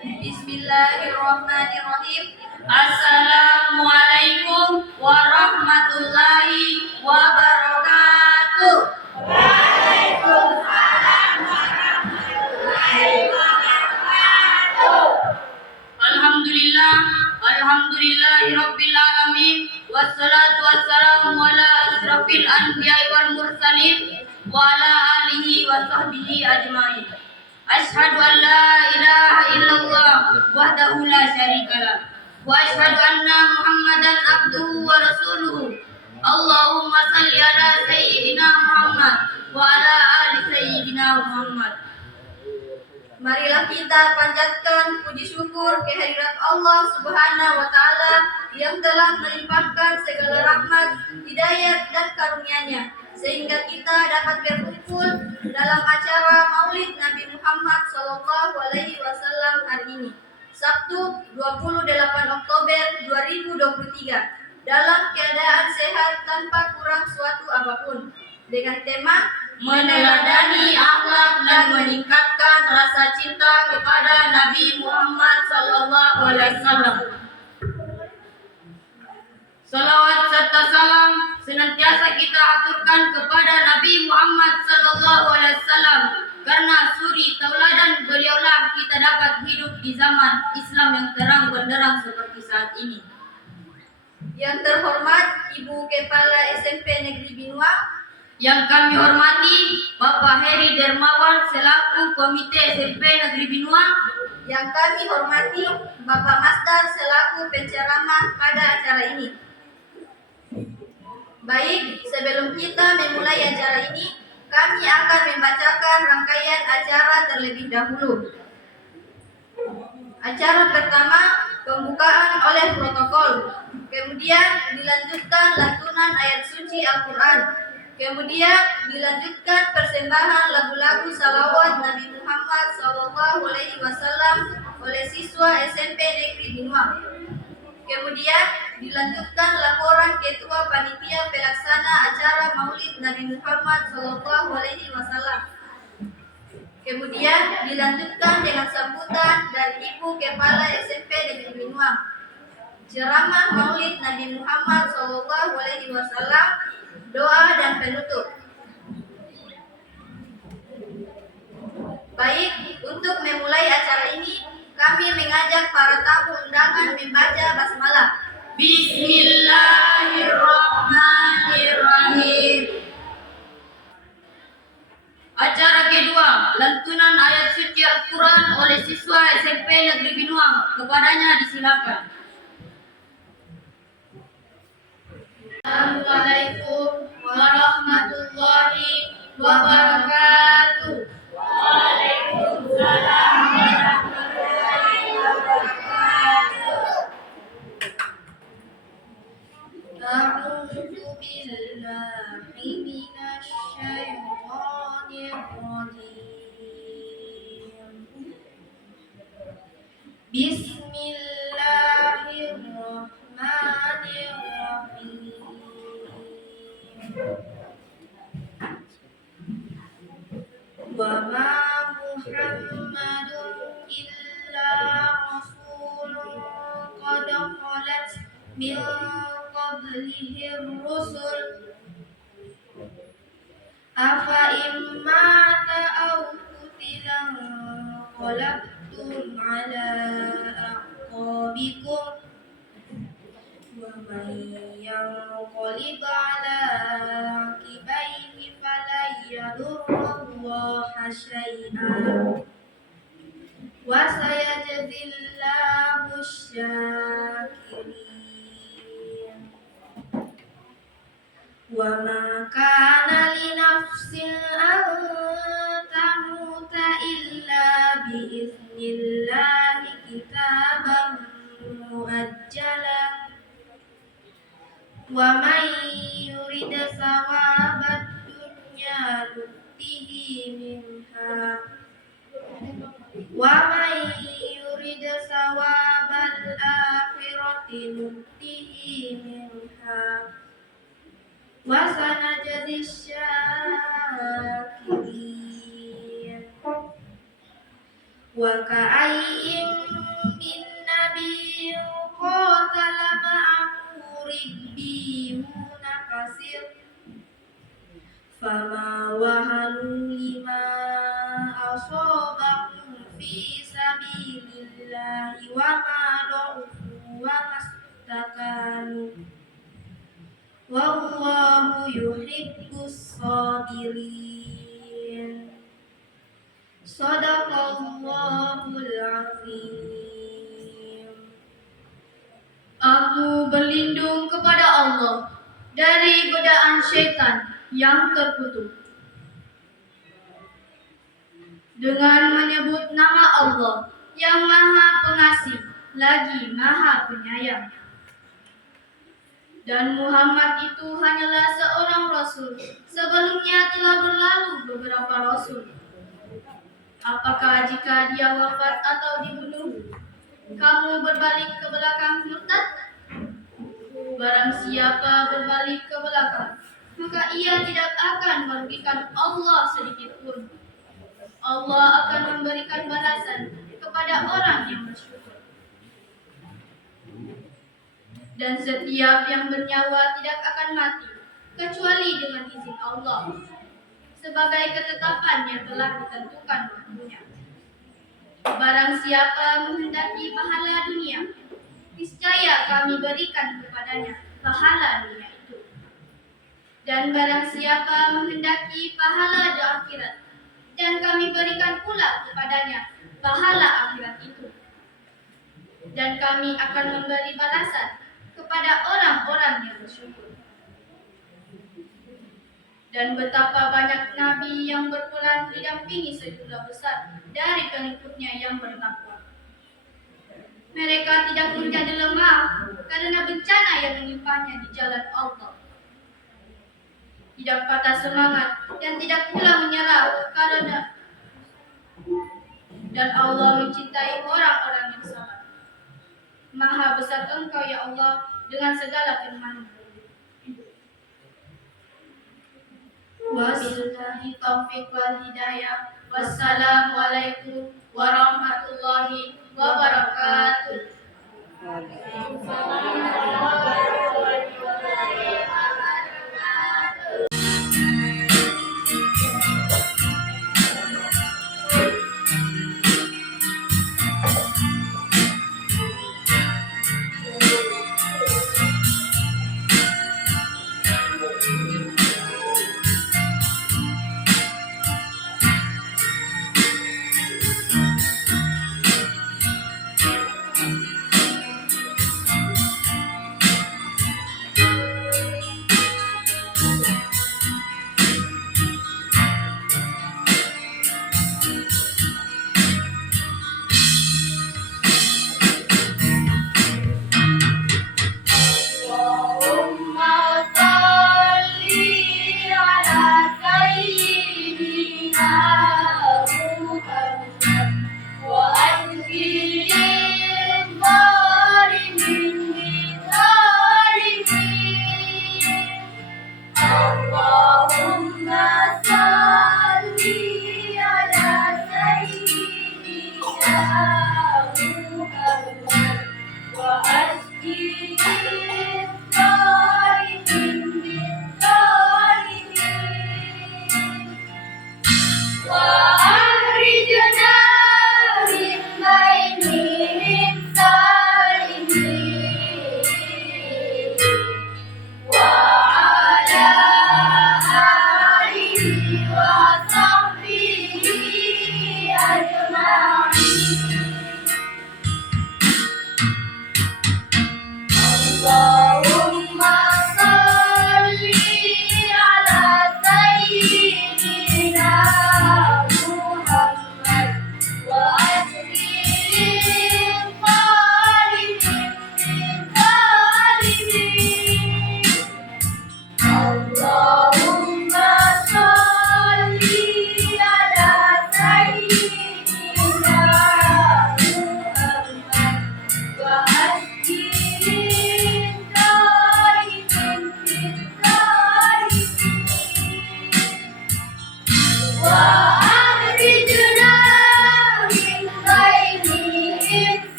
Bismillahirrahmanirrahim. Assalamualaikum warahmatullahi wabarakatuh. Alhamdulillah, alhamdulillahirabbil alamin, wassalatu wassalamu ala asrafil anbiya'i wal mursalin wa ala alihi wa sahbihi ajmain. Asyhadu an la ilaha illallah wahdahu la syarikalah wa asyhadu anna Muhammadan abduhu wa rasuluhu. Allahumma salli ala sayyidina Muhammad wa ala ali sayyidina Muhammad. Marilah kita panjatkan puji syukur kehadirat Allah Subhanahu wa taala yang telah melimpahkan segala rahmat, hidayat dan karunia-Nya sehingga kita dapat berkumpul dalam acara Maulid Nabi Muhammad sallallahu alaihi wasallam hari ini, Sabtu 28 Oktober 2023, dalam keadaan sehat tanpa kurang suatu apapun, dengan tema meneladani akhlak dan meningkatkan rasa cinta kepada Nabi Muhammad sallallahu alaihi wasallam. Salawat serta salam senantiasa kita aturkan kepada Nabi Muhammad sallallahu alaihi wasallam, karena suri tauladan beliaulah kita dapat hidup di zaman Islam yang terang benderang seperti saat ini. Yang terhormat Ibu Kepala SMP Negeri Binuang, yang kami hormati Bapak Heri Dermawan selaku Komite SMP Negeri Binuang, yang kami hormati Bapak Masdar selaku penceramah pada acara ini. Baik, sebelum kita memulai acara ini, kami akan membacakan rangkaian acara terlebih dahulu. Acara pertama, pembukaan oleh protokol. Kemudian dilanjutkan lantunan ayat suci Al-Quran. Kemudian dilanjutkan persembahan lagu-lagu salawat Nabi Muhammad SAW oleh siswa SMP Negeri Binuang. Kemudian dilanjutkan laporan Ketua Panitia Pelaksana acara Maulid Nabi Muhammad SAW. Kemudian dilanjutkan dengan sambutan dari Ibu Kepala SMP Negeri Binuang, ceramah Maulid Nabi Muhammad SAW, doa dan penutup. Baik, untuk memulai acara ini, kami mengajak para tamu undangan membaca basmalah. Bismillahirrahmanirrahim. Acara kedua, lantunan ayat suci Al-Quran oleh siswa SMP Negeri Binuang. Kepadanya disilakan. Assalamualaikum warahmatullahi wabarakatuh. Waalaikumsalam warahmatullahi wabarakatuh. A'udzu billahi minasy syaithanir rajim. Bismillahirrahmanirrahim. Wa ma Muhammadun illa rasulun qad khalat min qablihi rusul afa immata aw qutila qalabtum ala aqabikum wa man yanqalib ala aqibaihi falan yadurrallaha syai'an wa sayajzillahu syakirin. Wa ma kana li nafsin an tamuta illa bi idznillah kitaban muajjalan wa man yurid sawabad dunya nutihi minha wa man yurid sawabal akhirati nutihi minha wa sanajzi syakirin. وكأين من نبي قاتل معه ربيون كثير فما وهنوا لما أصابهم في سبيل الله وما ضعفوا وما استكانوا والله يحب الصابرين Sadaqallahul azim. Aku berlindung kepada Allah dari godaan syaitan yang terkutuk. Dengan menyebut nama Allah yang Maha Pengasih lagi Maha Penyayang. Dan Muhammad itu hanyalah seorang rasul. Sebelumnya telah berlalu beberapa rasul. Apakah jika dia wafat atau dibunuh, kamu berbalik ke belakang murtad? Barang siapa berbalik ke belakang, maka ia tidak akan merugikan Allah sedikit pun. Allah akan memberikan balasan kepada orang yang bersyukur. Dan setiap yang bernyawa tidak akan mati, kecuali dengan izin Allah, sebagai ketetapan yang telah ditentukan waktunya. Barang siapa menghendaki pahala dunia, niscaya kami berikan kepadanya pahala dunia itu. Dan barang siapa menghendaki pahala di akhirat, dan kami berikan pula kepadanya pahala akhirat itu. Dan kami akan memberi balasan kepada orang-orang yang bersyukur. Dan betapa banyak nabi yang berperan didampingi sejumlah besar dari pengikutnya yang bertakwa. Mereka tidak menjadi lemah karena bencana yang menimpanya di jalan Allah. Tidak patah semangat dan tidak pula menyerah karena dan Allah mencintai orang-orang yang sabar. Maha besar Engkau ya Allah dengan segala firman-Mu. Wabillahi taufiq wal hidayah. Wassalamualaikum warahmatullahi wabarakatuh.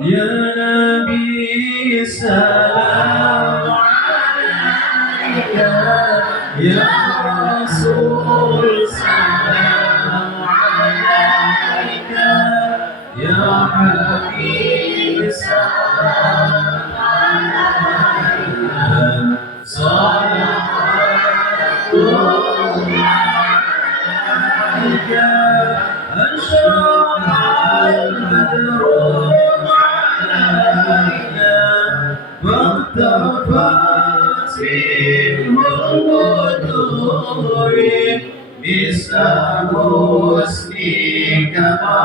يا نبي سلام عليك يا رسول سلام عليك يا حبيب سلام عليك صلوات الله عليك أشرق البدر علينا فاختفت منه البدور مثل حسنك ما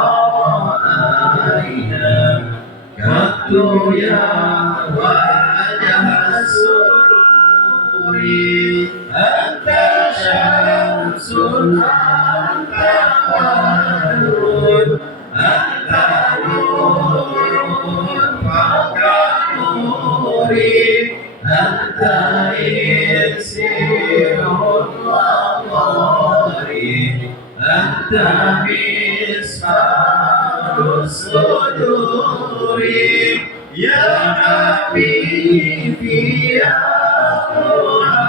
رأينا كالدنيا وجه السرور أنت شمس أنت بدر أنت نور فوق نوري أنت إكسير الأبرار أنت مصباح الصدور يا حبيبي يا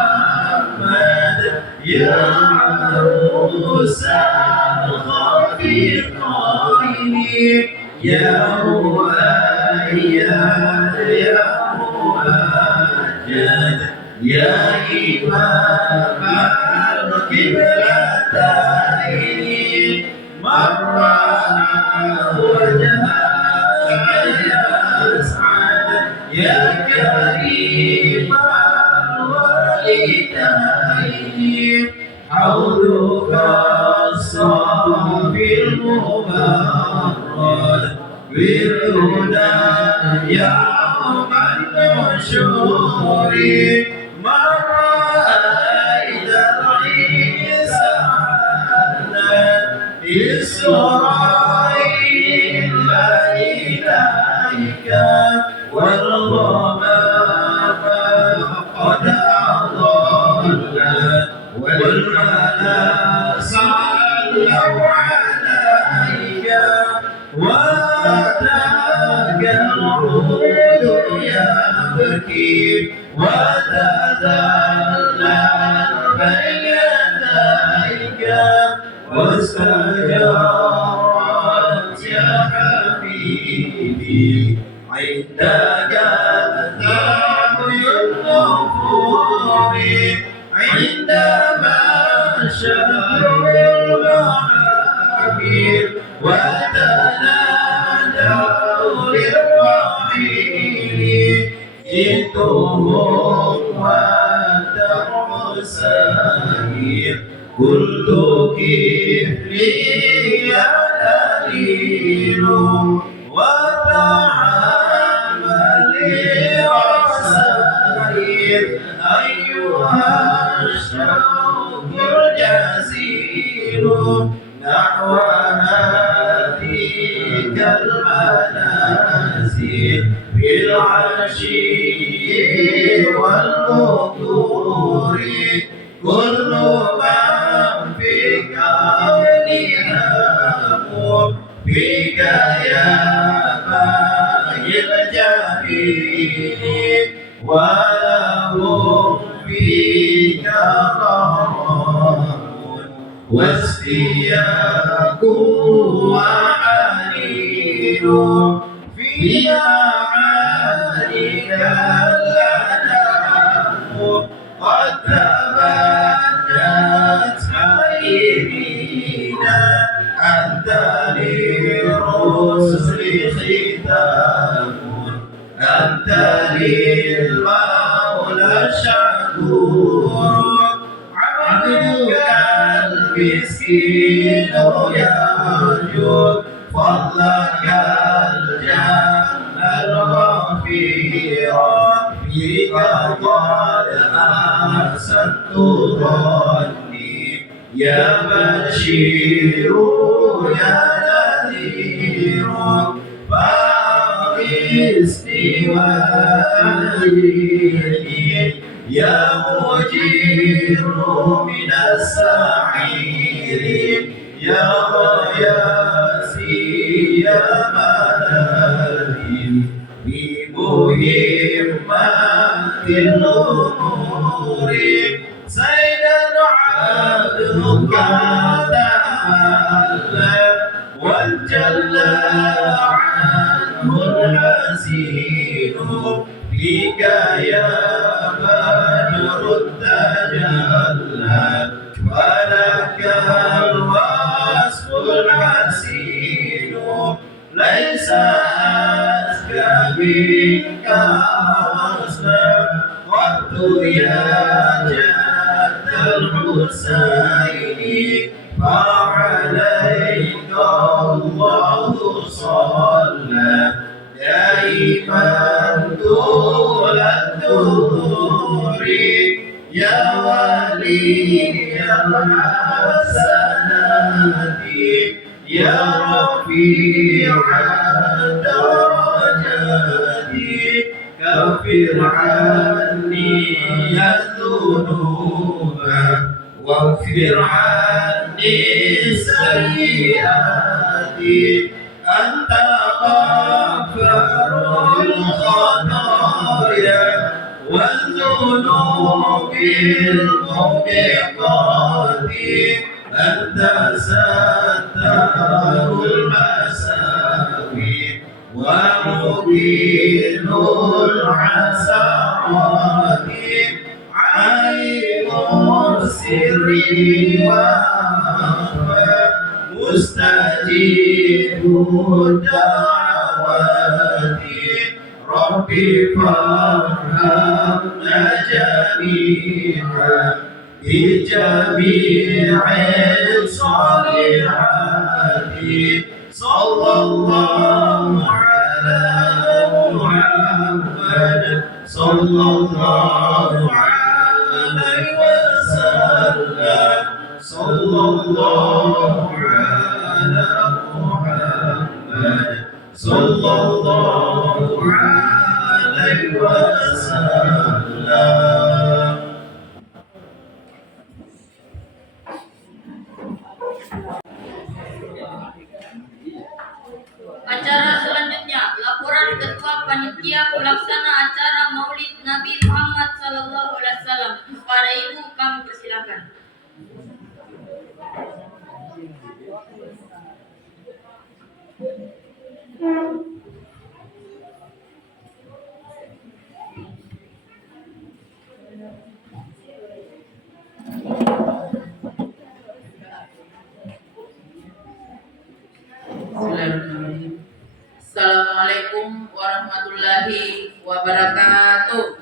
محمد يا عروس الخفيقين يا مؤيد يا مؤجد يا إمام القبلتين من رأى وجهك يسعد يا كريم الوالدين حوضك الصافي المبارك بالهدى يوم النشور من رأيت عيسى إسرائيل إليك والغمام قد أضل والملا صلوا عليك وأتاك العود يبكي وتذلل بين يديك واستجارت يا حبيبي عندك الثاني النفور عندما شهر المحابير وتنادوا للرحيل جئتهم وترسائل قلت كيف لي يا دليل وتعامل رسائل أيها الشوق الجزيل نحو هذيك المنازل في العشي والبكور كل من في كونها فيك يا باقي الجميل ولهم فيك غرام واستياق وحنين في معانيك الأنام قد تبدت عينينا أنت للرسل ختام أنت للمولى الشكور عبدك المسكين يرجو فضلك الجنة الغفير فيك قد أحسنت ظني يا بشير يا نذير فأغثني وأهلني يا مجير من السعير يا غياثي يا في مهمات الأمور سيدنا عبدك تعالى وانجلى عنه الحزين فيك يا بدر التجلى ولك الوصف الحسين ليس أزكى منك أصلا قد يا جد الحسين فعليك الله صلى دائما طول الدهور يا ولي الحسنات يا رفيع الدرجات كفر عني الذنوب واغفر عني السيئات أنت غافر الخطايا والذنوب الموبقات أنت ستار المساوي ومقيل العثرات عين السر وأخفى مستجيب الدعوات ربي فارحمنا جميعا بجميع الصالحات صلى الله على محمد صلى الله عليه وسلم صلى الله على محمد صلى الله عليه وسلم. Acara selanjutnya, laporan Ketua Panitia Pelaksana Acara Maulid Nabi Muhammad SAW. Para Ibu kami persilakan. Bismillahirrahmanirrahim. Assalamualaikum warahmatullahi wabarakatuh.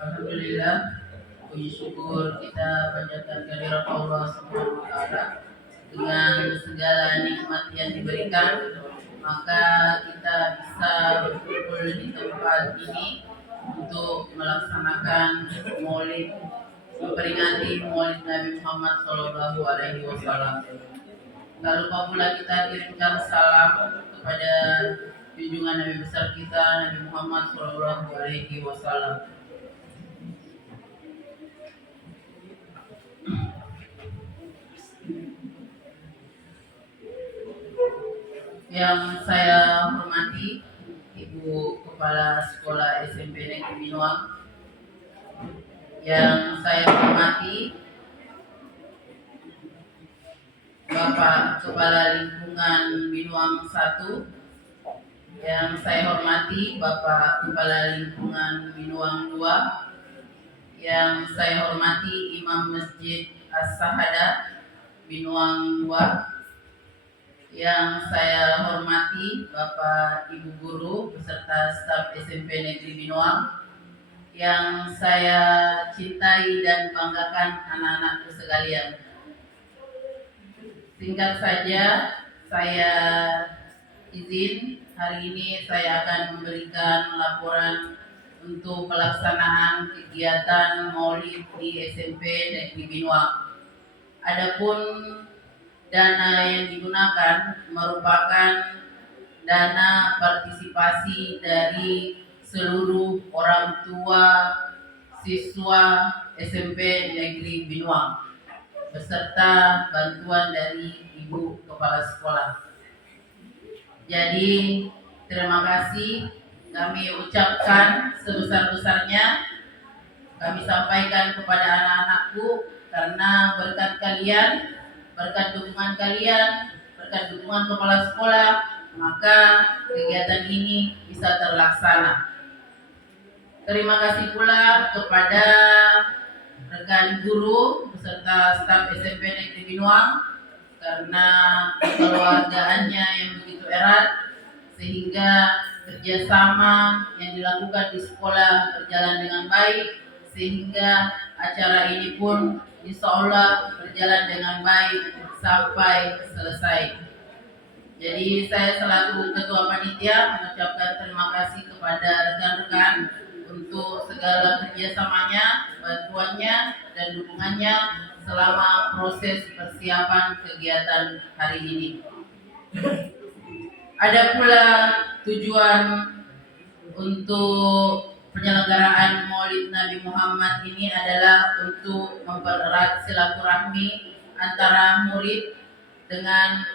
Alhamdulillah, puji syukur kita panjatkan kehadirat Allah Subhanahu wa taala dengan segala nikmat yang diberikan, maka kita bisa berkumpul di tempat ini untuk melaksanakan Maulid, memperingati Maulid Nabi Muhammad Shallallahu Alaihi Wasallam. Tak lupa pula kita kirimkan salam kepada junjungan Nabi besar kita Nabi Muhammad Shallallahu Alaihi Wasallam. Yang saya hormati Ibu Kepala Sekolah SMP Negeri Binuang, yang saya hormati Bapak Kepala Lingkungan Binuang 1, yang saya hormati Bapak Kepala Lingkungan Binuang 2, yang saya hormati Imam Masjid As-Sahada Binuang 2, yang saya hormati Bapak Ibu Guru beserta staf SMP Negeri Binuang, yang saya cintai dan banggakan anak-anakku sekalian. Singkat saja, saya izin hari ini saya akan memberikan laporan untuk pelaksanaan kegiatan Maulid di SMP Negeri Binuang. Adapun dana yang digunakan merupakan dana partisipasi dari seluruh orang tua siswa SMP Negeri Binuang beserta bantuan dari Ibu Kepala Sekolah. Jadi terima kasih kami ucapkan sebesar-besarnya, kami sampaikan kepada anak-anakku, karena berkat kalian, berkat dukungan kalian, berkat dukungan kepala sekolah, maka kegiatan ini bisa terlaksana. Terima kasih pula kepada rekan guru beserta staf SMP Negeri Binuang karena kekeluargaannya yang begitu erat, sehingga kerjasama yang dilakukan di sekolah berjalan dengan baik, sehingga acara ini pun insya Allah berjalan dengan baik sampai selesai. Jadi saya selaku Ketua Panitia mengucapkan terima kasih kepada rekan-rekan untuk segala kerjasamanya, bantuannya, dan dukungannya selama proses persiapan kegiatan hari ini. Ada pula tujuan untuk penyelenggaraan Maulid Nabi Muhammad ini adalah untuk mempererat silaturahmi antara murid dengan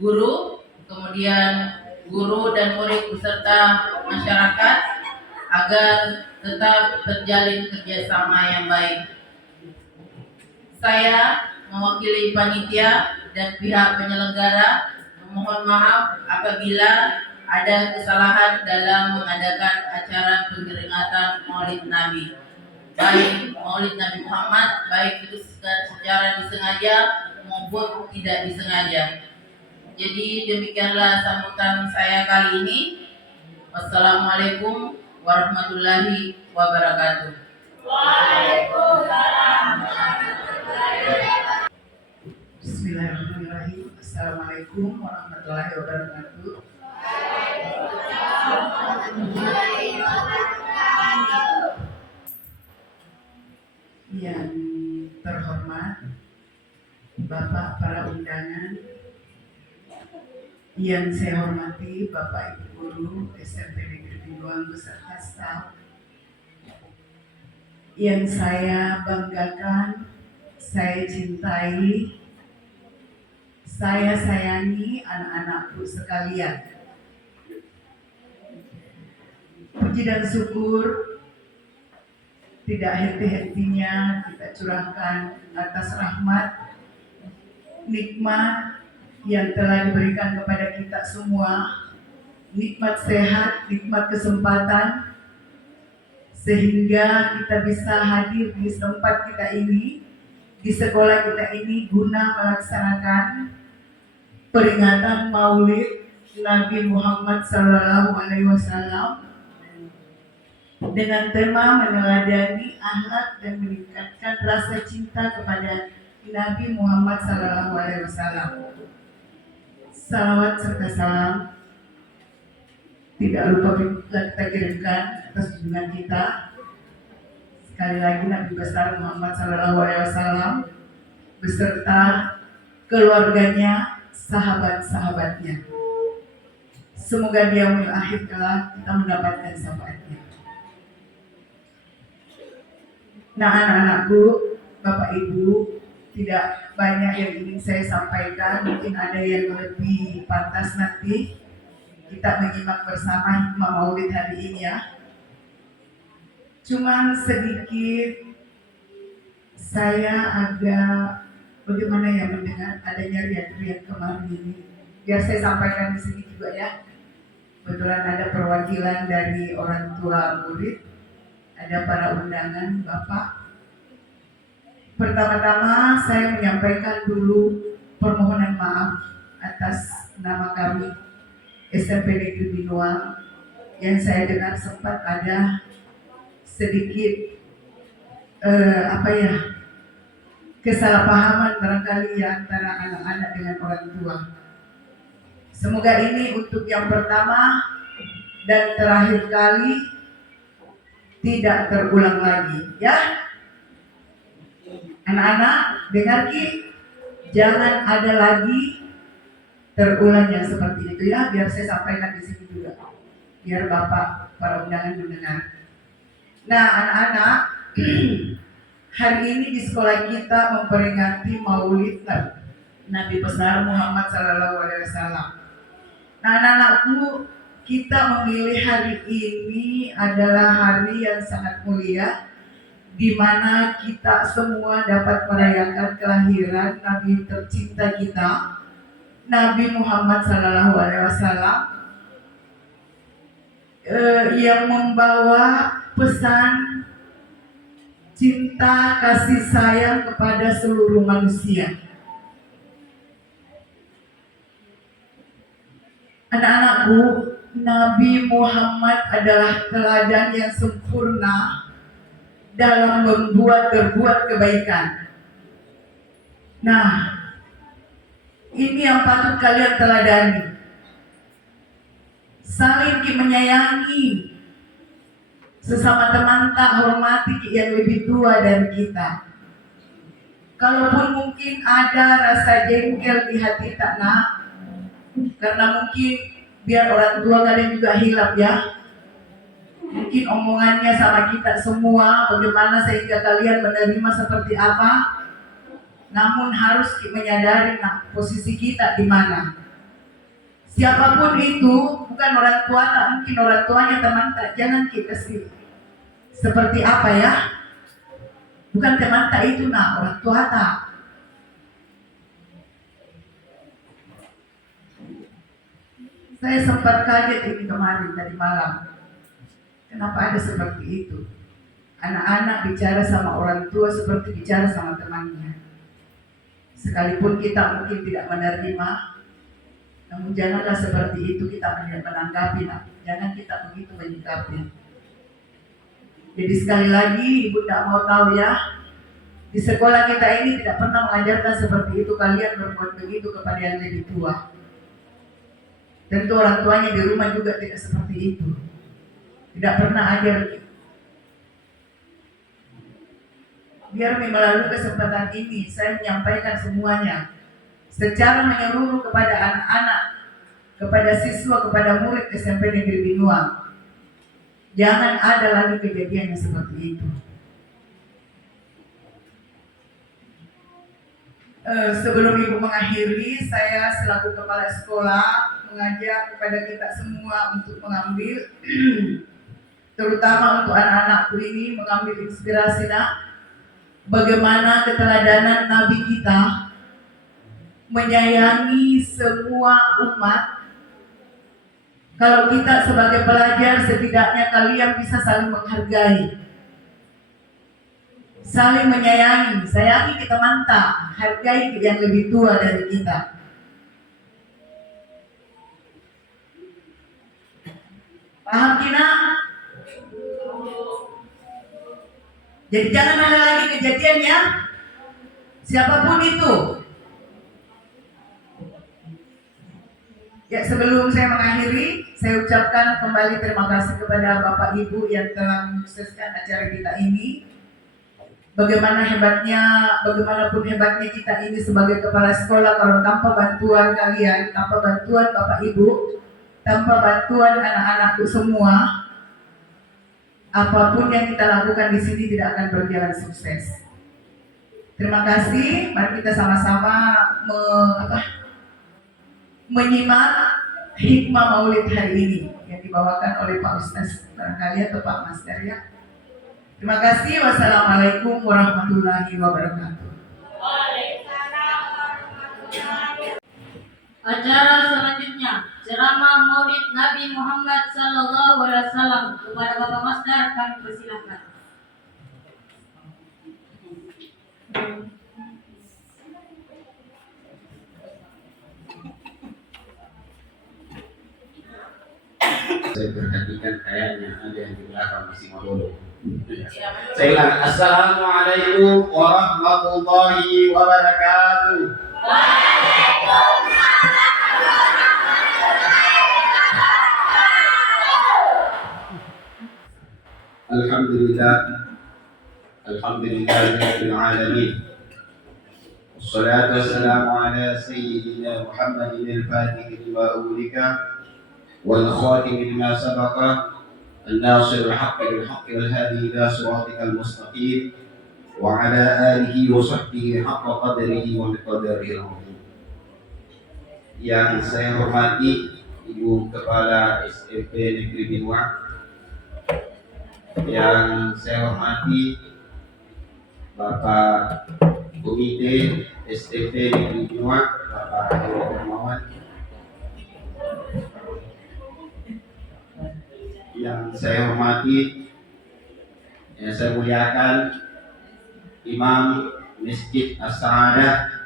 guru, kemudian guru dan murid beserta masyarakat agar tetap terjalin kerjasama yang baik. Saya mewakili panitia dan pihak penyelenggara memohon maaf apabila ada kesalahan dalam mengadakan acara peringatan Maulid Nabi, baik Maulid Nabi Muhammad, baik itu secara disengaja maupun tidak disengaja. Jadi demikianlah sambutan saya kali ini. Wassalamualaikum warahmatullahi wabarakatuh. Bismillahirrahmanirrahim. Assalamualaikum warahmatullahi wabarakatuh. Yang terhormat Bapak para undangan, yang saya hormati Bapak Ibu Guru SMP Negeri Binuang beserta staf, yang saya banggakan, saya cintai, saya sayangi anak-anakku sekalian. Puji dan syukur tidak henti-hentinya kita curahkan atas rahmat, nikmat yang telah diberikan kepada kita semua, nikmat sehat, nikmat kesempatan, sehingga kita bisa hadir di tempat kita ini, di sekolah kita ini guna melaksanakan peringatan Maulid Nabi Muhammad SAW dengan tema meneladani akhlak dan meningkatkan rasa cinta kepada Nabi Muhammad SAW. Salawat serta salam tidak lupa kita kirimkan atas junjungan kita. Sekali lagi Nabi besar Muhammad SAW beserta keluarganya, sahabat-sahabatnya. Semoga di yaumil akhir kelak kita mendapatkan syafaatnya. Nah, anak-anakku, Bapak Ibu, tidak banyak yang ingin saya sampaikan. Mungkin ada yang lebih pantas nanti kita menyimak bersama hikmah Maulid hari ini ya. Cuman sedikit saya agak bagaimana ya mendengar adanya riak-riak kemarin ini. Biar saya sampaikan di sini juga ya. Kebetulan ada perwakilan dari orang tua murid, ada para undangan Bapak. Pertama-tama saya menyampaikan dulu permohonan maaf atas nama kami SMP Negeri Binuang yang saya dengar sempat ada sedikit kesalahpahaman barangkali ya antara anak-anak dengan orang tua. Semoga ini untuk yang pertama dan terakhir kali tidak terulang lagi ya. Anak-anak dengar Ki, jangan ada lagi terulang yang seperti itu ya, biar saya sampaikan di sini juga, biar Bapak para undangan mendengar. Nah, anak-anak, hari ini di sekolah kita memperingati Maulid Nabi besar Muhammad SAW. Nah, anak-anakku, kita memilih hari ini adalah hari yang sangat mulia, di mana kita semua dapat merayakan kelahiran Nabi tercinta kita, Nabi Muhammad SAW, yang membawa pesan cinta kasih sayang kepada seluruh manusia. Anak-anakku, Nabi Muhammad adalah teladan yang sempurna dalam berbuat kebaikan. Nah, ini yang patut kalian teladani. Saling menyayangi sesama teman, tak hormati yang lebih tua dari kita. Kalaupun mungkin ada rasa jengkel di hati tak nak, karena mungkin biar orang tua kalian juga hilaf ya. Mungkin omongannya sama kita semua, bagaimana sehingga kalian menerima seperti apa. Namun harus menyadari posisi kita di mana. Siapapun itu, bukan orang tua tak, mungkin orang tuanya teman tak, jangan kita sih seperti apa ya. Bukan teman tak itu orang tua tak. Saya sempat kaget ini kemarin tadi malam. Kenapa ada seperti itu? Anak-anak bicara sama orang tua seperti bicara sama temannya. Sekalipun kita mungkin tidak menerima, namun janganlah seperti itu kita menanggapi. Jangan kita begitu menyikapi. Jadi sekali lagi ibu tidak mau tahu ya, di sekolah kita ini tidak pernah mengajarkan seperti itu, kalian berbuat begitu kepada yang lebih tua. Tentu orang tuanya di rumah juga tidak seperti itu. Tidak pernah ajar. Biar melalui kesempatan ini saya menyampaikan semuanya secara menyeluruh kepada anak-anak, kepada siswa, kepada murid SMP Negeri Binuang. Jangan ada lagi kejadian yang seperti itu. Sebelum ibu mengakhiri, saya selaku kepala sekolah mengajak kepada kita semua untuk mengambil terutama untuk anak-anakku ini mengambil inspirasi bagaimana keteladanan Nabi kita menyayangi semua umat. Kalau kita sebagai pelajar, setidaknya kalian bisa saling menghargai, saling menyayangi. Sayangi kita mantap, hargai yang lebih tua dari kita. Paham tidak? Jadi jangan ada lagi kejadian ya, siapapun itu. Ya, sebelum saya mengakhiri, saya ucapkan kembali terima kasih kepada Bapak Ibu yang telah mensukseskan acara kita ini. Bagaimanapun hebatnya kita ini sebagai kepala sekolah, kalau tanpa bantuan kalian, tanpa bantuan Bapak Ibu, tanpa bantuan anak-anakku semua, apapun yang kita lakukan di sini tidak akan berjalan sukses. Terima kasih. Mari kita sama-sama menyimak hikmah Maulid hari ini yang dibawakan oleh Pak Ustaz barangkali atau Pak Master ya. Terima kasih. Wassalamualaikum warahmatullahi wabarakatuh. Acara selanjutnya ceramah Maulid Nabi Muhammad SAW. Kepada Bapak Master kami persilahkan. Saya perhatikan kayaknya ada yang di belakang masih mau. Saya ulang. Assalamualaikum warahmatullahi wabarakatuh. Alhamdulillahirabbil alamin. Wassalatu wassalamu ala sayyidina Muhammadin al-Fatih lima ulika wal khatim lima sabaqa الناصر الحق بالحق والهادي إلى صراطك المستقيم وعلى آله وصحبه حق قدره ومقداره العظيم. Yang saya hormati Ibu Kepala SMP Negeri Binuang, yang saya hormati Bapak Komite SMP Negeri Binuang, Bapak Heru Hermawan, yang saya hormati, yang saya muliakan Imam Masjid As-Sa'adah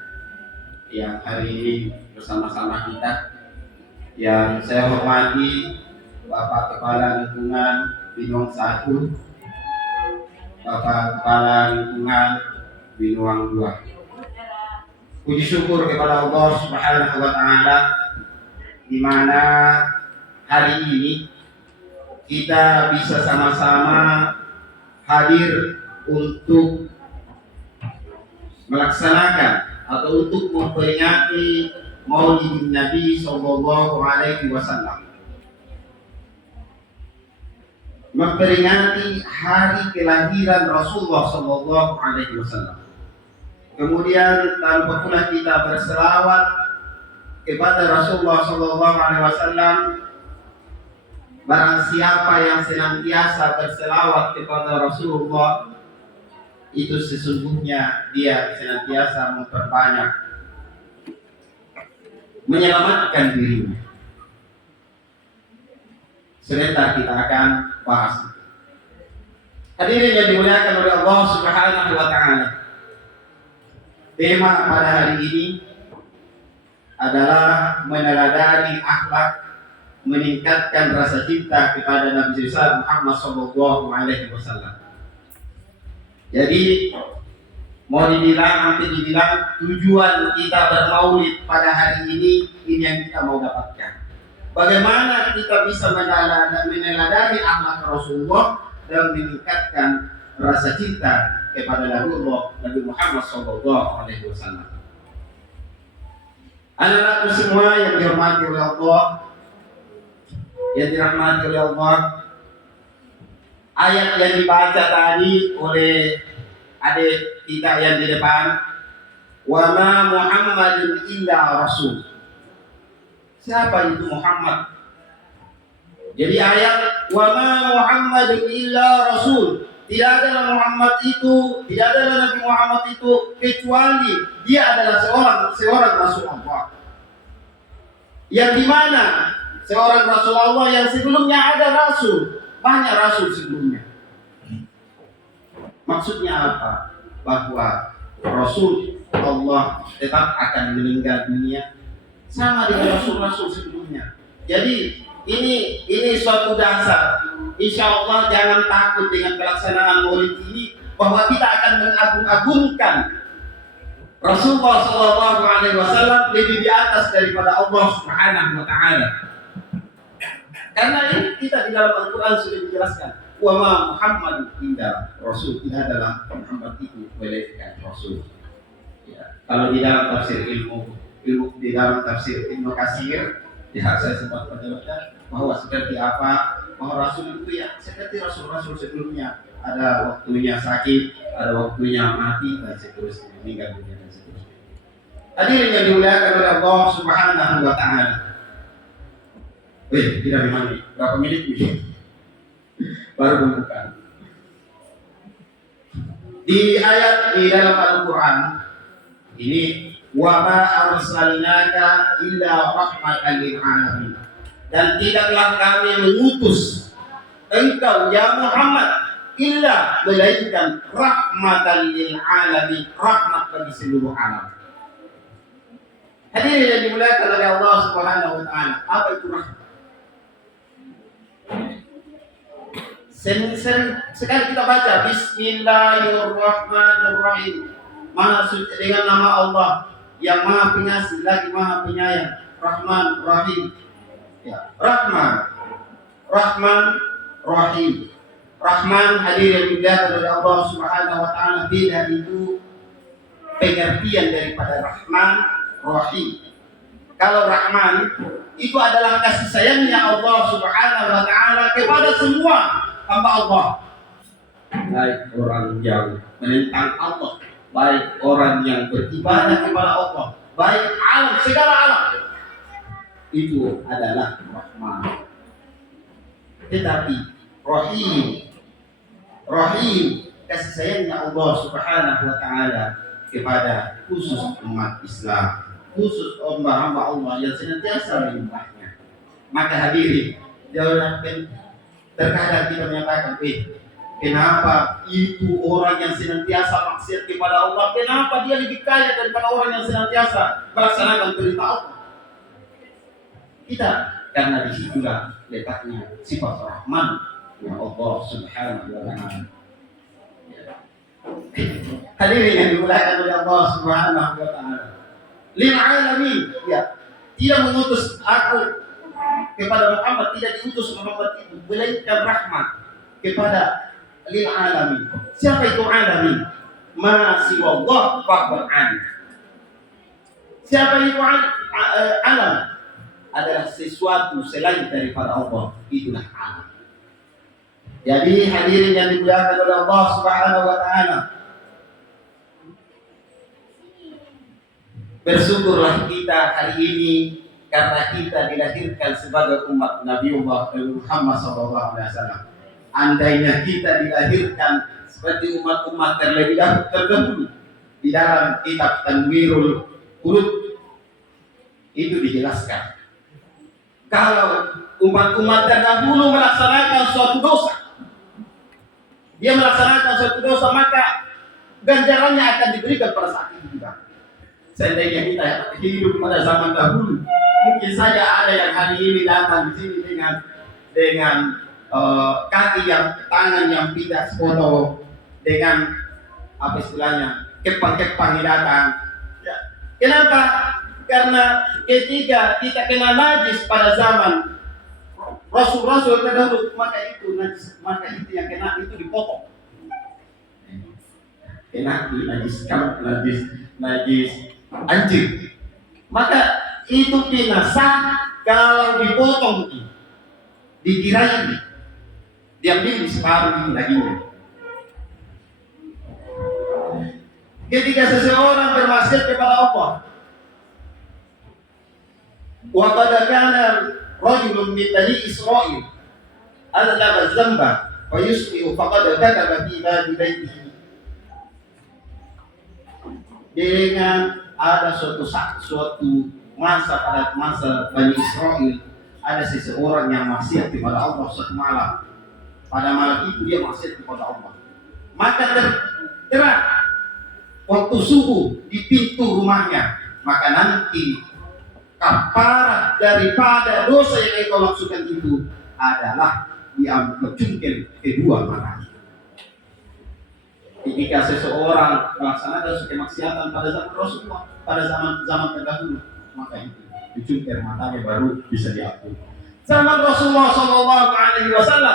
yang hari ini bersama-sama kita, yang saya hormati Bapak Kepala Lingkungan Binuang 1, Bapak Kepala Lingkungan Binuang 2. Puji syukur kepada Allah Subhanahu wa Ta'ala, di mana hari ini kita bisa sama-sama hadir untuk melaksanakan atau untuk memperingati Maulid Nabi Sallallahu Alaihi Wasallam, memperingati hari kelahiran Rasulullah Sallallahu Alaihi Wasallam. Kemudian tanpa pula kita berselawat kepada Rasulullah Sallallahu Alaihi Wasallam, barang siapa yang senantiasa berselawat kepada Rasulullah, itu sesungguhnya dia senantiasa memperbanyak, menyelamatkan dirinya. Sebentar kita akan bahas. Hadirin yang dimuliakan oleh Allah Subhanahu wa Ta'ala, tema pada hari ini adalah meneladani akhlak, meningkatkan rasa cinta kepada Nabi besar Muhammad Sallallahu Alaihi Wasallam. Jadi mau dibilang, nanti dibilang tujuan kita bermaulid pada hari ini yang kita mau dapatkan. Bagaimana kita bisa meneladani akhlak Rasulullah dan meningkatkan rasa cinta kepada Nabi Muhammad Sallallahu Alaihi Wasallam. Anak-anakku semua yang dihormati oleh Allah, yang dirahmati oleh Allah, ayat yang dibaca tadi oleh adik kita yang di depan, wa ma Muhammadun illa rasul. Siapa itu Muhammad? Jadi ayat wa ma Muhammadun illa rasul, tidak adalah Muhammad itu, tidak adalah Nabi Muhammad itu kecuali dia adalah seorang Rasul Allah. Yang dimana seorang Rasul Allah yang sebelumnya ada Rasul, banyak Rasul sebelumnya. Maksudnya apa? Bahwa Rasul Allah tetap akan meninggal dunia sama dengan Rasul-Rasul sebelumnya. Jadi ini suatu dasar. Insya Allah jangan takut dengan pelaksanaan Maulid ini, bahwa kita akan mengagung-agungkan Rasulullah Sallallahu Alaihi Wasallam lebih di atas daripada Allah Subhanahu Wa Taala. Karena ini kita di dalam Al-Quran sudah dijelaskan, wa ma Muhammadun illa rasul, tidak adalah Muhammad itu melainkan Rasul. Ya. Kalau di dalam tafsir ilmu di dalam tafsir Ibnu Katsir, ya saya sempat baca bahwa seperti apa, bahwa Rasul itu ya seperti Rasul-Rasul sebelumnya, ada waktunya sakit, ada waktunya mati, dan seterusnya, meninggal dunia dan seterusnya. Hadirin yang dimuliakan oleh Allah Subhanahu Wa Taala. Tidak dimana? Berapa menit ini? Baru membuka. Di ayat di dalam Al-Quran ini, wa ma arsalnaka illa rahmatan lil alamin, dan tidaklah kami mengutus engkau ya Muhammad illa melainkan rahmatan lil alamin, rahmat bagi seluruh alam. Hadirin yang dimuliakan oleh Allah Subhanahu Wa Taala, apa itu rahmat? Sering sekali kita baca Bismillahirrahmanirrahim, maksud dengan nama Allah yang Maha Pengasih lagi Maha Penyayang, Rahman Rahim. Ya, Rahman Rahim. Rahman, hadir yang dimuliakan oleh Allah Subhanahu Wa Taala, beda itu pengertian daripada Rahman Rahim. Kalau Rahman itu adalah kasih sayangnya Allah Subhanahu wa taala kepada semua hamba Allah. Baik orang yang menentang Allah, baik orang yang beribadah kepada Allah, baik alam, segala alam, itu adalah Rahman. Tetapi Rahim, kasih sayangnya Allah Subhanahu wa taala kepada khusus umat Islam, khusus hamba-hamba Allah yang senantiasa menyembahnya. Maka hadirin, jangan terkadang kita menyatakan, kenapa itu orang yang senantiasa maksiat kepada Allah, kenapa dia lebih kaya daripada orang yang senantiasa melaksanakan perintah Allah? Kita, karena disitulah letaknya sifat Rahman yang Allah Subhanahu wa taala. Hadirin yang dimuliakan oleh Allah Subhanahu wa taala. Lil alamin, ya, tidak mengutus aku kepada Muhammad, tidak diutus Muhammad itu melainkan rahmat kepada lil alamin. Siapa itu alamin? Ma siwallah fahuwa alim. Siapa itu alam? Adalah sesuatu selain daripada Allah, itulah alam. Jadi hadirin yang dimuliakan oleh Allah Subhanahu wa taala, bersyukurlah kita hari ini karena kita dilahirkan sebagai umat Nabiullah Muhammad SAW. Andainya kita dilahirkan seperti umat-umat terlebih dahulu di dalam kitab Tanwirul Qulub itu dijelaskan, kalau umat-umat terdahulu melaksanakan suatu dosa, dia melaksanakan suatu dosa, maka ganjarannya akan diberikan pada saat itu juga. Seandainya kita hidup pada zaman dahulu, mungkin saja ada yang hari ini datang di sini dengan kaki yang, tangan yang tidak foto, dengan apa istilahnya, kepang-kepang datang. Ya. Kenapa? Karena ketika kita kena najis pada zaman Rasul-Rasul terdahulu, maka itu najis, maka itu yang kena itu dipotong. Kena najis kamu, najis anjing, maka itu binasa kalau dipotong, dikirain diambil separuh itu dagingnya. Ketika seseorang bermaksiat kepada Allah, wa qad kana rajulun min bani Israil adlaba dzamba wa yusbihu faqad kadaba fi baitihi. Dengan ada suatu masa pada masa Bani Israel, ada seseorang yang maksiat kepada Allah suatu malam. Pada malam itu dia maksiat kepada Allah. Maka terang waktu subuh di pintu rumahnya. Maka nanti kafarat daripada dosa yang engkau lakukan itu adalah diambil cungkil kedua matanya. Ketika seseorang melaksanakan suatu kemaksiatan pada zaman Rasulullah, pada zaman terdahulu, maka itu dicungkir matanya baru bisa diampuni. Zaman Rasulullah SAW,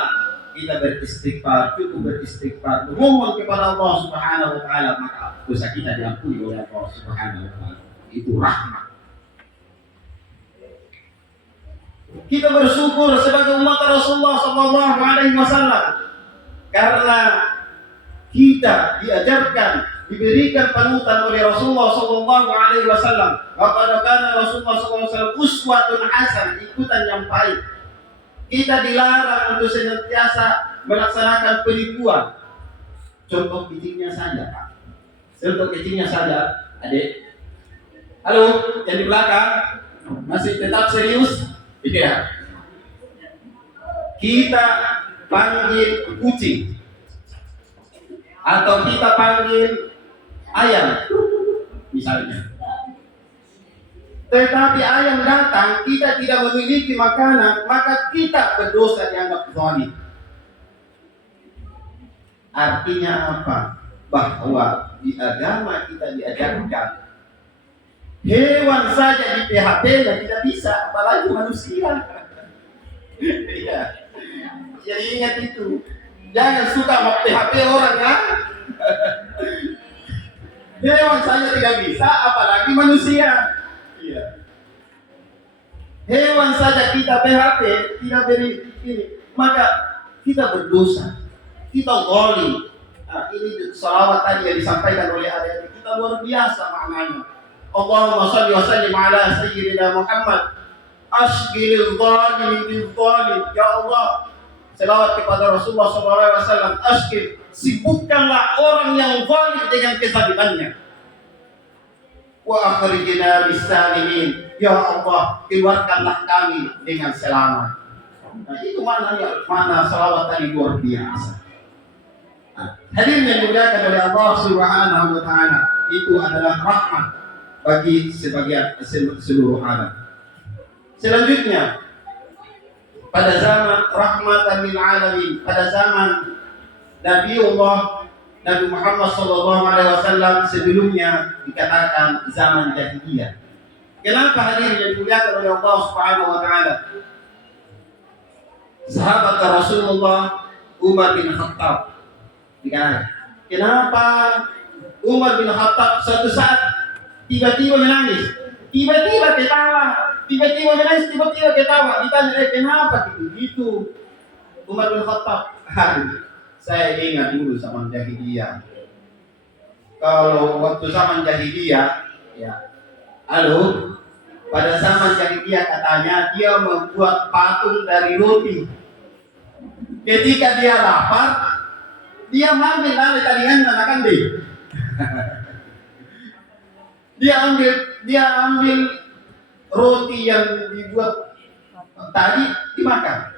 kita beristighfar, cukup beristighfar, memohon kepada Allah Subhanahu wa taala, maka dosa kita diampuni oleh Allah Subhanahu wa taala. Itu rahmat. Kita bersyukur sebagai umat Rasulullah SAW karena kita diajarkan, diberikan panutan oleh Rasulullah SAW. Qad kana Rasulullah SAW uswatun hasanah, ikutan yang baik. Kita dilarang untuk senantiasa melaksanakan penipuan. Contoh kecilnya saja, Pak. Contoh kecilnya saja, adik. Halo, yang di belakang masih tetap serius? Iya. Kita panggil kucing atau kita panggil ayam misalnya, tetapi ayam datang, kita tidak memiliki makanan, maka kita berdosa, dianggap zalim. Artinya apa? Bahwa di agama kita diajarkan hewan saja di PHP dan tidak bisa, apalagi manusia. Iya. Jadi ingat itu. Jangan suka PHP orang, ya. Hewan saja tidak bisa, apalagi manusia. Iya. Hewan saja kita PHP, tidak beri ini, maka kita berdosa, kita zalim. Nah, ini salawat tadi yang disampaikan oleh adik-adik kita luar biasa maknanya. Allahumma shalli wa sallim ala sayyidina Muhammad asghilil zalimin bil zalim. Ya Allah, selawat kepada Rasulullah SAW. Asghil, sibukkanlah orang yang zalim dengan kezalimannya. Wa akhrijna bis salimin. Ya Allah, keluarkanlah kami dengan selamat. Nah, itu maknanya, makna salawat tadi luar biasa. Nah, hadirin yang dimuliakan oleh Allah Subhanahu wa taala, itu adalah rahmat bagi seluruh alam. Selanjutnya, pada zaman rahmatan lil alamin, pada zaman Nabi Muhammad sallallahu alaihi wasallam, sebelumnya dikatakan zaman jahiliyah. Kenapa hadirin yang dimuliakan oleh Allah Subhanahu wa taala? Sahabat Rasulullah Umar bin Khattab dikatakan, kenapa Umar bin Khattab suatu saat tiba-tiba menangis, tiba-tiba ketawa, tiba-tiba menangis, tiba-tiba ketawa. Ditanya, kenapa gitu? Umar bin Khattab, saya ingat dulu zaman jahiliyah. Kalau waktu zaman jahiliyah, ya, pada zaman jahiliyah katanya dia membuat patung dari roti. Ketika dia lapar, dia mengambil talian manakan deh. Dia ambil roti yang dibuat tadi dimakan.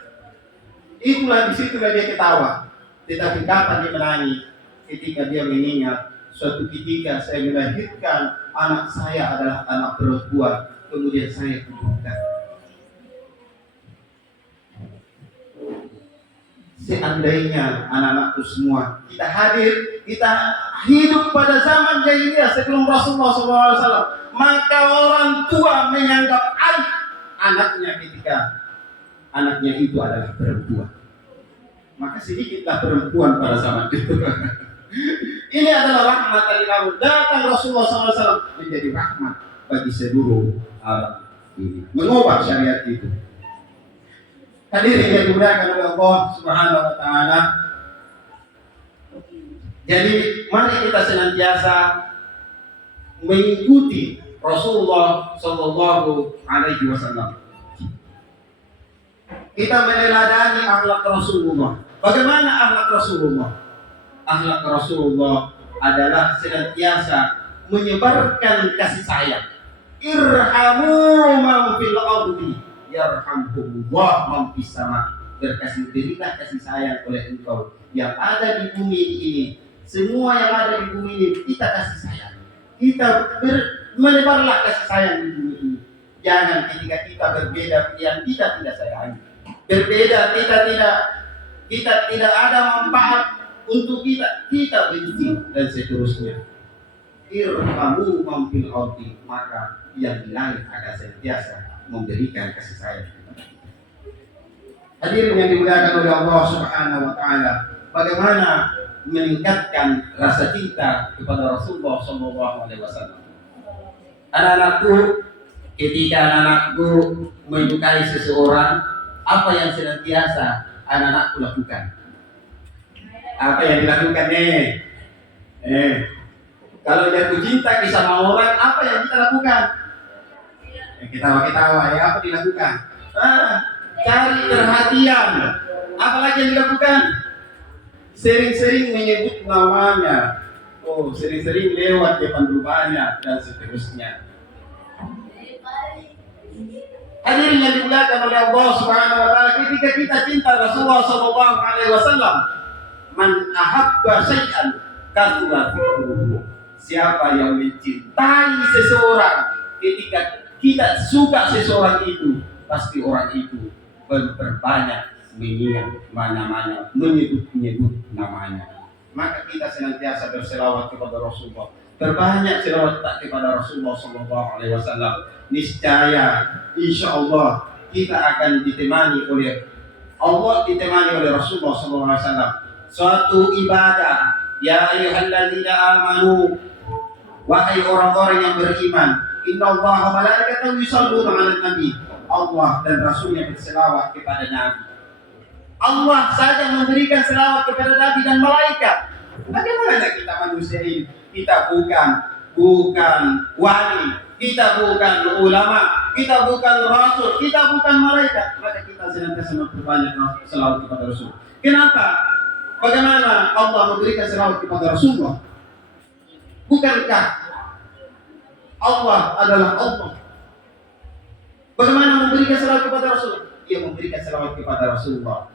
Disitulah dia ketawa. Tetapi kapan dia menangis? Ketika dia mengingat suatu ketika saya melahirkan anak saya adalah anak perempuan, kemudian saya kuburkan. Seandainya anak-anakku semua kita hidup pada zaman jahiliyah sebelum Rasulullah SAW, maka orang tua menganggap aib anaknya ketika anaknya itu adalah perempuan. Maka sedikitlah perempuan pada zaman itu. Ini adalah rahmat dari Allah. Datang Rasulullah SAW menjadi rahmat bagi seluruh alam ini, mengubah syariat itu. Hadirin yang dimuliakan oleh Allah Subhanahu wa taala. Jadi mari kita senantiasa mengikuti Rasulullah sallallahu alaihi wasallam. Kita meneladani akhlak Rasulullah. Bagaimana akhlak Rasulullah? Akhlak Rasulullah adalah senantiasa menyebarkan kasih sayang. Irhamu man fil ardi yarhamkumullah man fis sama. Berilah kasih sayang oleh engkau yang ada di bumi ini. Semua yang ada di bumi ini kita kasih sayang. Menebarlah kasih sayang di bumi ini. Jangan ketika kita berbeda yang kita tidak sayangi. Berbeda kita tidak ada manfaat untuk kita benci dan seterusnya. Irhamu man fil ardi, maka yang di langit akan senantiasa memberikan kasih sayang kepada kita. Hadirin yang dimuliakan oleh Allah Subhanahu wa taala, bagaimana meningkatkan rasa cinta kepada Rasulullah sallallahu alaihi wasallam. Ketika anak-anakku menyukai seseorang, apa yang senantiasa anak-anakku lakukan? Apa yang dilakukan kalau jatuh cinta sama orang, apa yang kita lakukan? Ketawa-ketawa, apa dilakukan? Cari perhatian. Apa lagi yang dilakukan? Sering-sering menyebut namanya. Sering-sering lewat depan rumahnya dan seterusnya. Hadirin yang dimuliakan oleh Allah Subhanahu wa taala, ketika kita cinta Rasulullah sallallahu alaihi wasallam, man ahabba syai'an kathura dzikruhu. Siapa yang mencintai seseorang, ketika kita suka seseorang itu, pasti orang itu berbanyak mengingat namanya, menyebut namanya. Maka kita senantiasa berselawat kepada Rasulullah, berbanyak selawat kepada Rasulullah sallallahu alaihi wasallam. Niscaya insyaallah kita akan ditemani oleh Allah, ditemani oleh Rasulullah sallallahu alaihi wasallam. Suatu ibadah, ya ayyuhalladzina amanu, wahai orang-orang yang beriman, innallaha malaikatahu yusholluna 'alan nabi, Allah dan Rasulnya berselawat kepada Nabi. Allah saja memberikan selawat kepada Nabi dan malaikat. Bagaimana kita manusia ini? Kita bukan wali, kita bukan ulama, kita bukan rasul, kita bukan malaikat. Maka kita senantiasa memperbanyak selawat kepada Rasul. Kenapa? Bagaimana Allah memberikan selawat kepada Rasulullah? Bukankah Allah adalah Allah? Bagaimana memberikan selawat kepada Rasul? Dia memberikan selawat kepada Rasulullah.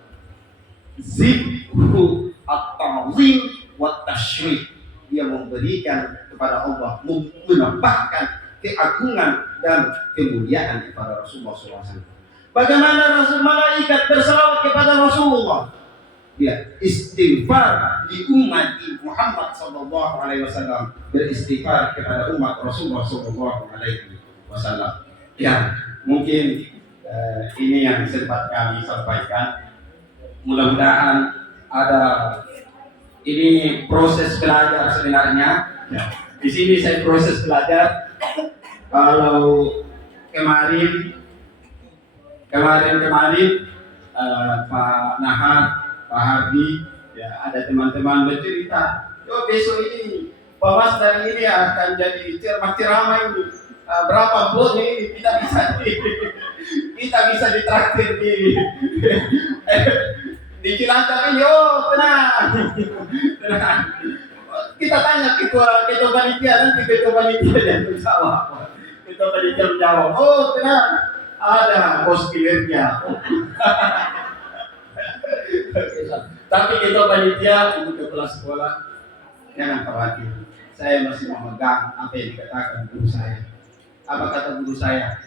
Zikru at-ta'zim wa tashrif. Dia memberikan kepada Allah, menambahkan keagungan dan kemuliaan kepada Rasulullah SAW. Bagaimana Rasul malaikat berselawat kepada Rasulullah? Dia istighfar di umat Muhammad sallallahu alaihi wasallam, beristighfar kepada umat Rasulullah sallallahu alaihi wasallam. Ya, mungkin ini yang sempat kami sampaikan. Mudah-mudahan ada ini proses belajar sebenarnya. Ya. Di sini saya proses belajar. Kalau kemarin Pak Nahar, Pak Hardi, ya ada teman-teman bercerita, besok ini Pak Masdar ini akan jadi ceramah ini. Berapa plotnya ini kita bisa ditraktir di Cilacap ini. Oh tenang. Kita tanya ketua panitia, nanti ketua panitia yang menjawab. Ketua panitia menjawab, oh tenang, ada bos kinerja. Tapi ketua panitia untuk kepala sekolah, jangan khawatir. Saya masih memegang apa yang dikatakan guru saya. Apa kata guru saya?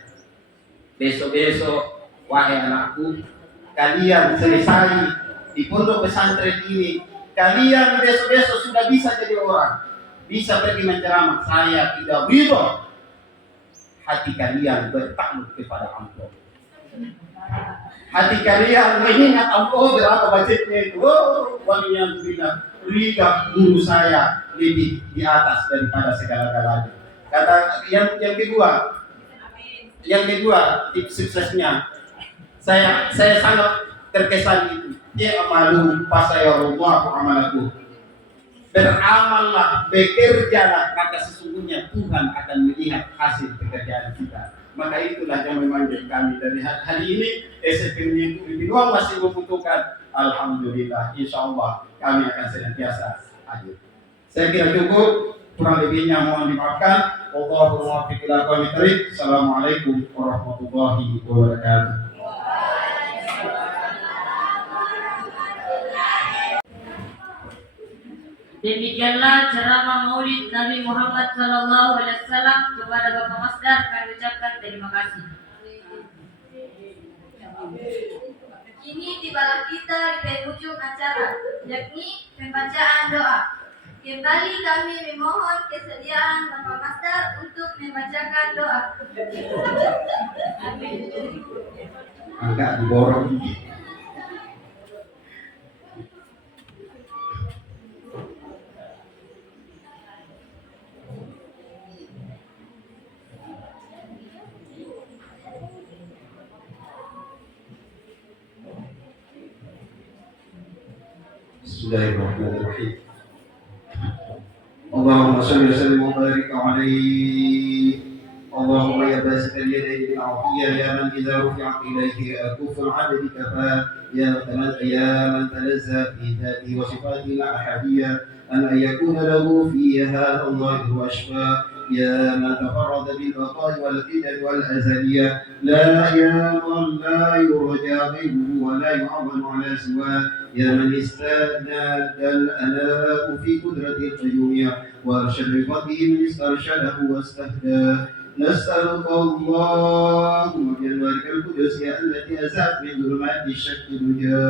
Besok-besok, wahai anakku, kalian selesai di pondok pesantren ini, kalian besok-besok sudah bisa jadi orang, bisa pergi menceramah. Saya tidak ridho hati kalian bertakluk kepada amplop. Hati kalian mengingat amplop berapa budgetnya itu. Oh, walinya ridha guru saya lebih di atas daripada segala-galanya. Kata yang kedua tips suksesnya, saya sangat terkesan itu. I'malu fasayarallahu amalakum. Beramallah, bekerjalah, maka sesungguhnya Tuhan akan melihat hasil pekerjaan kita. Maka itulah yang memanggil kami dari hari ini. SMP Negeri masih membutuhkan. Alhamdulillah, insyaallah kami akan senantiasa hadir. Saya kira cukup. Kurang lebihnya mohon dimaafkan. Wallahu muwaffiq ila aqwamit thoriq. Assalamualaikum warahmatullahi wabarakatuh. Demikianlah ceramah Maulid Nabi Muhammad sallallahu alaihi wasallam. Kepada Bapak Masdar kami ucapkan terima kasih. Kini tibalah kita di penghujung acara, yakni pembacaan doa. Kembali kami memohon kesediaan Bapak Masdar untuk membacakan doa. Agak diborong. Bismillahirrahmanirrahim. Allahumma salli wa sallim wa barik alaihi. Allahumma ya basital yadayn bil afiyah ya man idza rufi'at ilayhi akuful 'abdi kafa ya man talazza fi dhatihi wa sifatihi al-ahadiyah an yakuna lahu fiha Allah wa ashfa يا من تفرد بالبقاء والقدر والأزلية لا يا من لا يرجى غيره ولا يعظم على سواه يا من استناد الأناء في قدرة القيومية وأرشد بفضله من استرشده واستهداه نسألك اللهم بأنوارك القدس التي أزعت من ظلمات الشك الدجى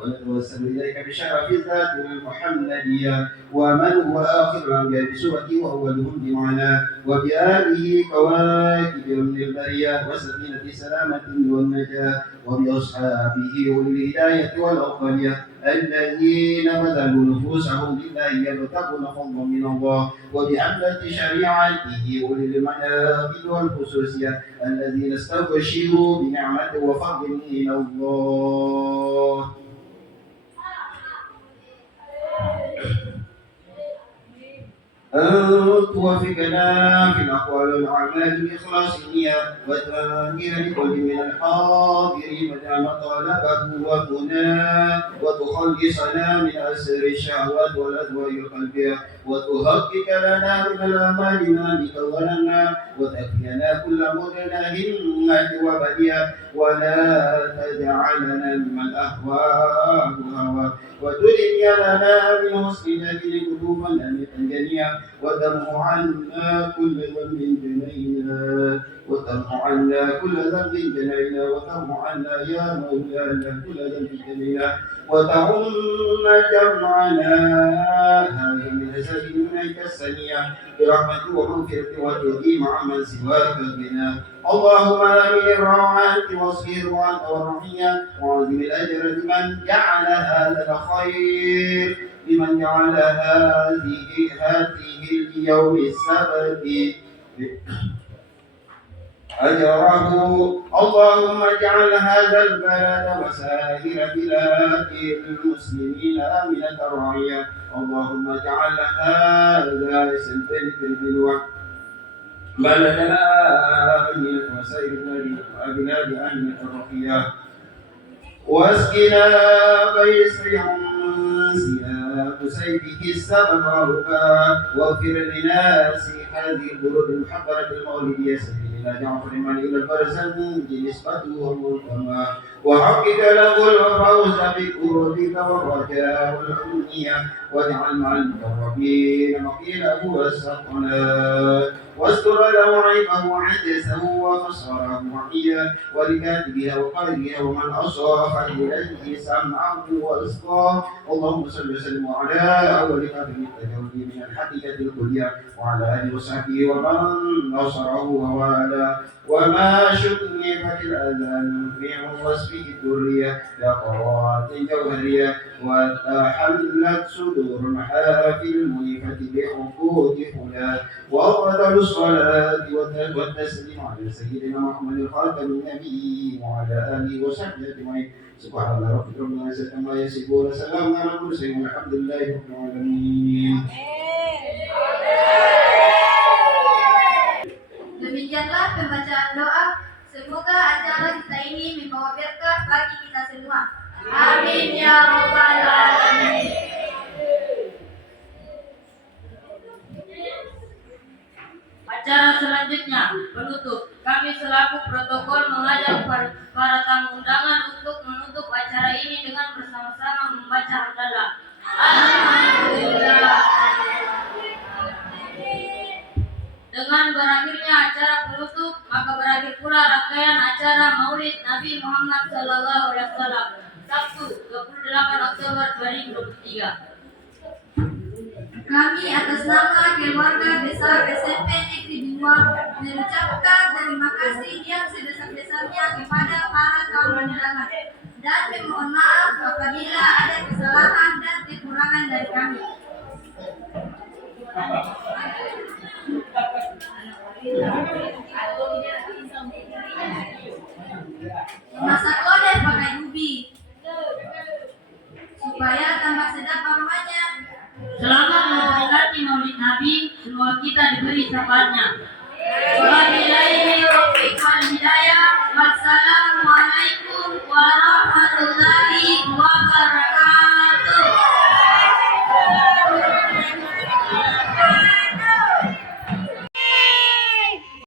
ونتوسل إليك بشرف الذات المحمدية ومن هو آخر الأنبياء بسورته وأولهم بمعنى وبآله كواكب من البرية وسفينة سلامة والنجاة وبأصحابه أولي الهداية والعقلية الذين بذلوا نفوسهم لله يبتغون فضلا من الله وبحملة شريعته أولي المناقب والخصوصية الذين استبشروا بنعمة وفضل من الله. أن توفقنا في الأقوال والأعمال بإخلاص النية وتنكر لكل من الحاضرين ما طلبه ومناه وتخلصنا من أسر الشهوات والأدواء القلبية وتحقق لنا من الأمال ما بك ظننا وتكفينا كل مدنة وبلية ولا تجعلنا ممن أهواه هوى وتري لنا من حسن نبي قلوبنا من جميعا وتمحو عنا كل ذنب جنينا وتمحو عنا كل ذنب جنينا وتمحو عنا يا مولانا كل ذنب جنينا وتعم جمعنا هذا من سبيل منك السنية برحمة ومغفرة وتقيم عمن سواك بنا اللهم آمين الروعات واصبر وأنت والرحية وعظم الأجر لمن جعل هذا الخير لمن جعل هذه اليوم السبت أجره اللهم اجعل هذا البلد وسائر بلاد المسلمين آمنة رعية اللهم اجعل هذا سلطان بالبلوى بلدنا آمنة وسائر بلاد آمنة رخية واسقنا بيسرهم سياب سيفه السبب عرفا واغفر لناس هذه البرود المحضرة المولدية سيدنا جعفر من إلى البرزنج نسبته وملكما وحقق له الفوز بقربك والرجاء والأمنية واجعل مع المقربين مقيله والسقنا واستر له عيبه وعجزه وخسره وحيا ولكاتبها وقائدها ومن أصاح إليه سمعه ورزقه اللهم صل وسلم على أول قدم التجاوز من الحقيقة الكلية وعلى آله وصحبه ومن نصره ووالاه وما شكنفت الأذان في وصفه الدرية كقرات جوهرية وتحلت صدور المحافل المنيفة بحقوق خلا وأفضل الصلاة والتسليم على سيدنا محمد خاتم النبي وعلى آله وصحبه أجمعين سبحان ربك رب العزة عما يصفون سلام على المرسلين والحمد لله رب العالمين. Demikianlah pembacaan doa. Semoga acara kita ini membawa berkah bagi kita semua. Amin ya rabbal alamin. Acara selanjutnya penutup. Kami selaku protokol mengajak para tamu undangan untuk menutup acara ini dengan bersama-sama membaca hamdalah. Alhamdulillah. Dengan berakhirnya acara penutup, maka berakhir pula rangkaian acara Maulid Nabi Muhammad SAW Sabtu 28 Oktober 2023. Kami atas nama keluarga besar SMP Negeri 2 mengucapkan terima kasih yang sebesar-besarnya kepada para tamu undangan dan memohon maaf apabila ada kesalahan dan kekurangan dari kami. Masak lodeh pakai ubi supaya tambah sedap aromanya. Selamat memperingati Maulid Nabi, semoga kita diberi syafaatnya.